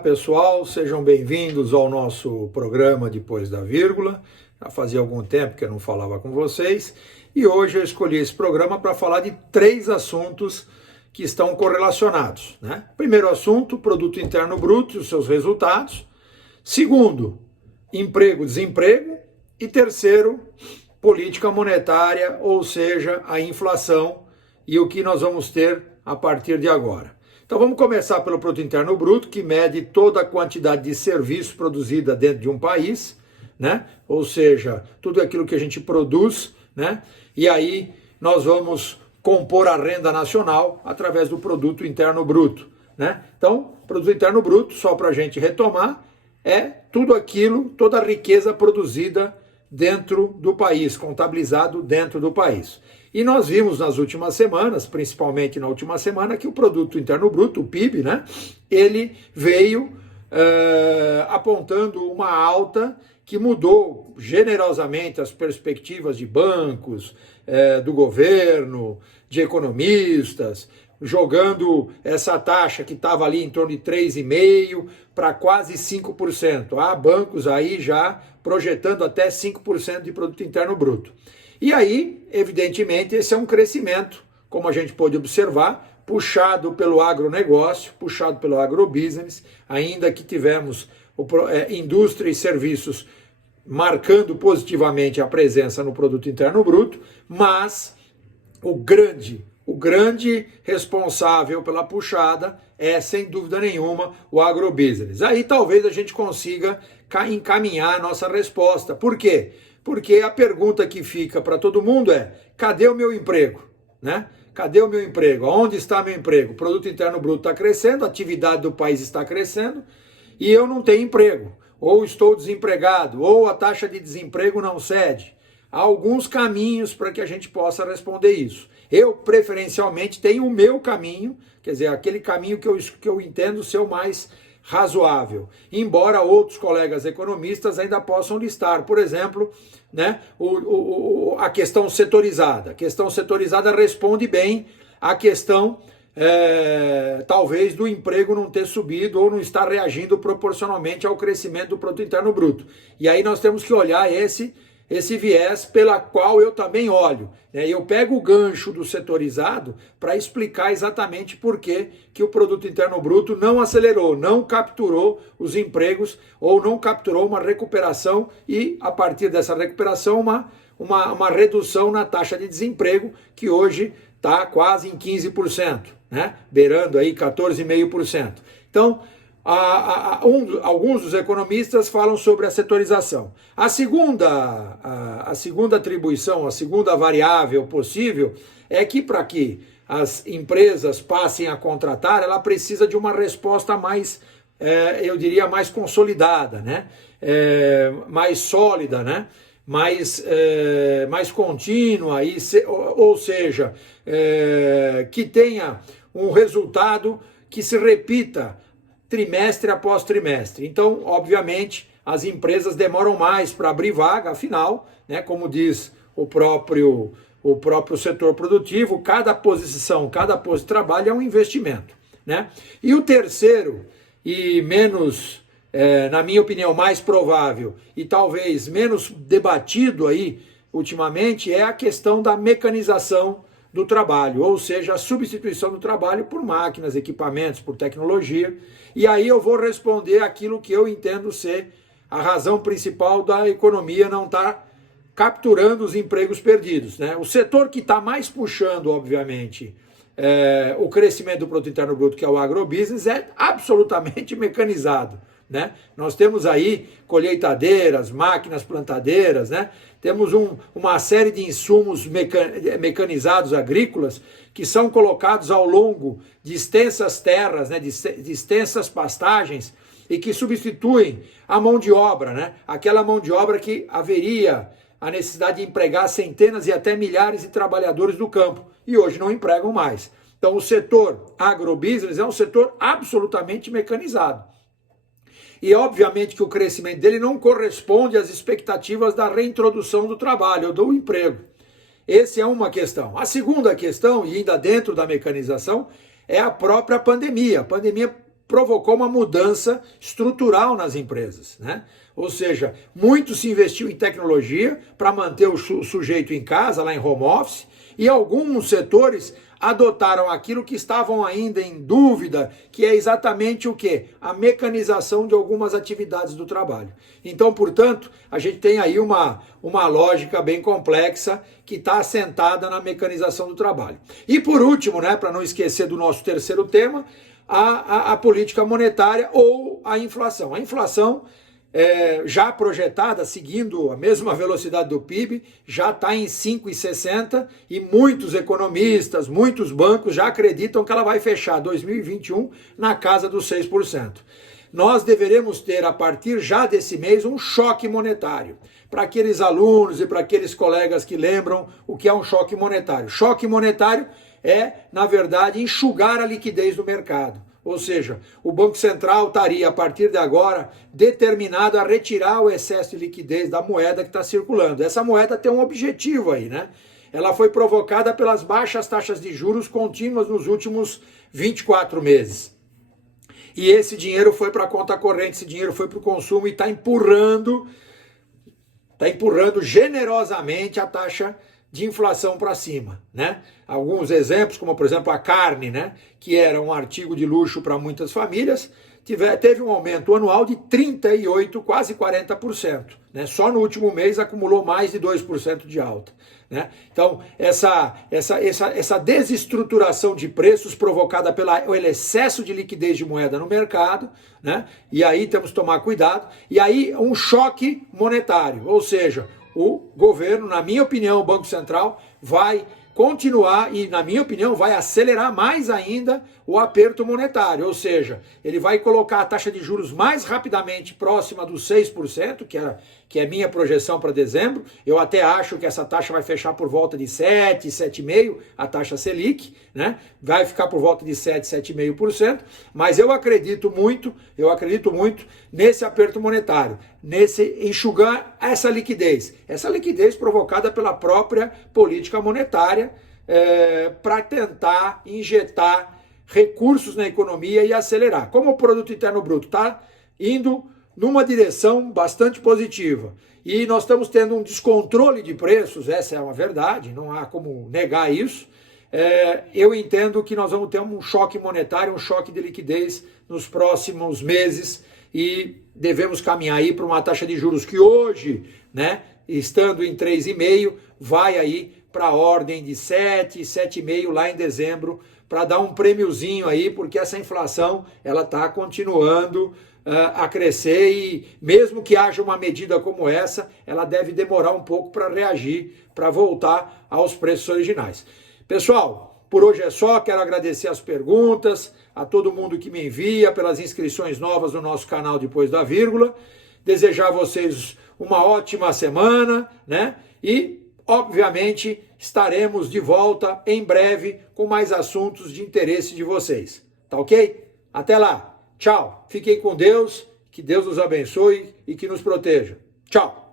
pessoal, sejam bem-vindos ao nosso programa Depois da Vírgula. Já fazia algum tempo que eu não falava com vocês e hoje eu escolhi esse programa para falar de 3 assuntos que estão correlacionados, né? Primeiro assunto, Produto Interno Bruto e os seus resultados. Segundo, emprego, desemprego. E terceiro, política monetária, ou seja, a inflação e o que nós vamos ter a partir de agora. Então vamos começar pelo Produto Interno Bruto, que mede toda a quantidade de serviço produzida dentro de um país, né? Ou seja, tudo aquilo que a gente produz, né? E aí nós vamos compor a renda nacional através do Produto Interno Bruto, né? Então, Produto Interno Bruto, só para a gente retomar, é tudo aquilo, toda a riqueza produzida dentro do país, contabilizado dentro do país. E nós vimos nas últimas semanas, principalmente na última semana, que o Produto Interno Bruto, o PIB, né, ele veio apontando uma alta que mudou generosamente as perspectivas de bancos, do governo, de economistas, jogando essa taxa que estava ali em torno de 3,5% para quase 5%. Há bancos aí já projetando até 5% de Produto Interno Bruto. E aí, evidentemente, esse é um crescimento, como a gente pôde observar, puxado pelo agronegócio, puxado pelo agrobusiness, ainda que tivemos indústria e serviços marcando positivamente a presença no Produto Interno Bruto, mas o grande responsável pela puxada é, sem dúvida nenhuma, o agrobusiness. Aí talvez a gente consiga encaminhar a nossa resposta. Por quê? Porque a pergunta que fica para todo mundo é: cadê o meu emprego? Né? Cadê o meu emprego? Onde está meu emprego? O Produto Interno Bruto está crescendo, a atividade do país está crescendo e eu não tenho emprego. Ou estou desempregado, ou a taxa de desemprego não cede. Há alguns caminhos para que a gente possa responder isso. Eu, preferencialmente, tenho o meu caminho, quer dizer, aquele caminho que eu entendo ser o mais razoável, embora outros colegas economistas ainda possam listar, por exemplo, né, a questão setorizada. A questão setorizada responde bem à questão, talvez, do emprego não ter subido ou não estar reagindo proporcionalmente ao crescimento do Produto Interno Bruto. E aí nós temos que olhar esse viés pela qual eu também olho. Eu pego o gancho do setorizado para explicar exatamente por que o Produto Interno Bruto não acelerou, não capturou os empregos ou não capturou uma recuperação e, a partir dessa recuperação, uma redução na taxa de desemprego, que hoje está quase em 15%, né? Beirando aí 14,5%. Então, alguns dos economistas falam sobre a setorização. A segunda atribuição, a segunda variável possível é que, para que as empresas passem a contratar, ela precisa de uma resposta mais, eu diria, mais consolidada, né? Mais sólida, né? Mais contínua, ou seja, que tenha um resultado que se repita trimestre após trimestre. Então, obviamente, as empresas demoram mais para abrir vaga, afinal, né, como diz o próprio setor produtivo, cada posição, cada posto de trabalho é um investimento, né? E o terceiro, e menos, na minha opinião, mais provável e talvez menos debatido aí ultimamente, é a questão da mecanização do trabalho, ou seja, a substituição do trabalho por máquinas, equipamentos, por tecnologia. E aí eu vou responder aquilo que eu entendo ser a razão principal da economia não estar capturando os empregos perdidos, né? O setor que está mais puxando, obviamente, o crescimento do Produto Interno Bruto, que é o agrobusiness, é absolutamente mecanizado, né? Nós temos aí colheitadeiras, máquinas plantadeiras, né? Temos uma série de insumos mecanizados agrícolas que são colocados ao longo de extensas terras, né? de extensas pastagens, e que substituem a mão de obra, né? Aquela mão de obra que haveria a necessidade de empregar centenas e até milhares de trabalhadores do campo, e hoje não empregam mais. Então o setor agrobusiness é um setor absolutamente mecanizado. E obviamente que o crescimento dele não corresponde às expectativas da reintrodução do trabalho ou do emprego. Essa é uma questão. A segunda questão, e ainda dentro da mecanização, é a própria pandemia. A pandemia provocou uma mudança estrutural nas empresas, né? Ou seja, muito se investiu em tecnologia para manter o sujeito em casa, lá em home office, e alguns setores adotaram aquilo que estavam ainda em dúvida, que é exatamente o quê? A mecanização de algumas atividades do trabalho. Então, portanto, a gente tem aí uma lógica bem complexa que está assentada na mecanização do trabalho. E por último, né, para não esquecer do nosso terceiro tema, a política monetária ou a inflação. A inflação já projetada, seguindo a mesma velocidade do PIB, já está em 5,60 e muitos economistas, muitos bancos já acreditam que ela vai fechar 2021 na casa dos 6%. Nós deveremos ter, a partir já desse mês, um choque monetário. Para aqueles alunos e para aqueles colegas que lembram o que é um choque monetário. Choque monetário é, na verdade, enxugar a liquidez do mercado. Ou seja, o Banco Central estaria, a partir de agora, determinado a retirar o excesso de liquidez da moeda que está circulando. Essa moeda tem um objetivo aí, né? Ela foi provocada pelas baixas taxas de juros contínuas nos últimos 24 meses. E esse dinheiro foi para a conta corrente, esse dinheiro foi para o consumo e está empurrando generosamente a taxa de inflação para cima, né? Alguns exemplos, como por exemplo a carne, né, que era um artigo de luxo para muitas famílias, teve um aumento anual de 38%, quase 40%, né? Só no último mês acumulou mais de 2% de alta, né? Então, essa desestruturação de preços provocada pelo excesso de liquidez de moeda no mercado, né? E aí temos que tomar cuidado, e aí um choque monetário, ou seja, o governo, na minha opinião, o Banco Central vai continuar e, na minha opinião, vai acelerar mais ainda o aperto monetário, ou seja, ele vai colocar a taxa de juros mais rapidamente próxima dos 6%, que é minha projeção para dezembro. Eu até acho que essa taxa vai fechar por volta de 7, 7,5%, a taxa Selic, né? Vai ficar por volta de 7, 7,5%, mas eu acredito muito nesse aperto monetário, nesse enxugar essa liquidez provocada pela própria política monetária, para tentar injetar recursos na economia e acelerar. Como o produto interno bruto está indo numa direção bastante positiva e nós estamos tendo um descontrole de preços, essa é uma verdade, não há como negar isso, eu entendo que nós vamos ter um choque monetário, um choque de liquidez nos próximos meses e devemos caminhar aí para uma taxa de juros que hoje, né, estando em 3,5, vai aí para a ordem de 7, 7,5 lá em dezembro, para dar um prêmiozinho aí, porque essa inflação ela está continuando a crescer e mesmo que haja uma medida como essa, ela deve demorar um pouco para reagir, para voltar aos preços originais. Pessoal, por hoje é só, quero agradecer as perguntas, a todo mundo que me envia, pelas inscrições novas no nosso canal Depois da Vírgula, desejar a vocês uma ótima semana, né? E, obviamente, estaremos de volta em breve com mais assuntos de interesse de vocês. Tá ok? Até lá. Tchau. Fiquem com Deus, que Deus nos abençoe e que nos proteja. Tchau.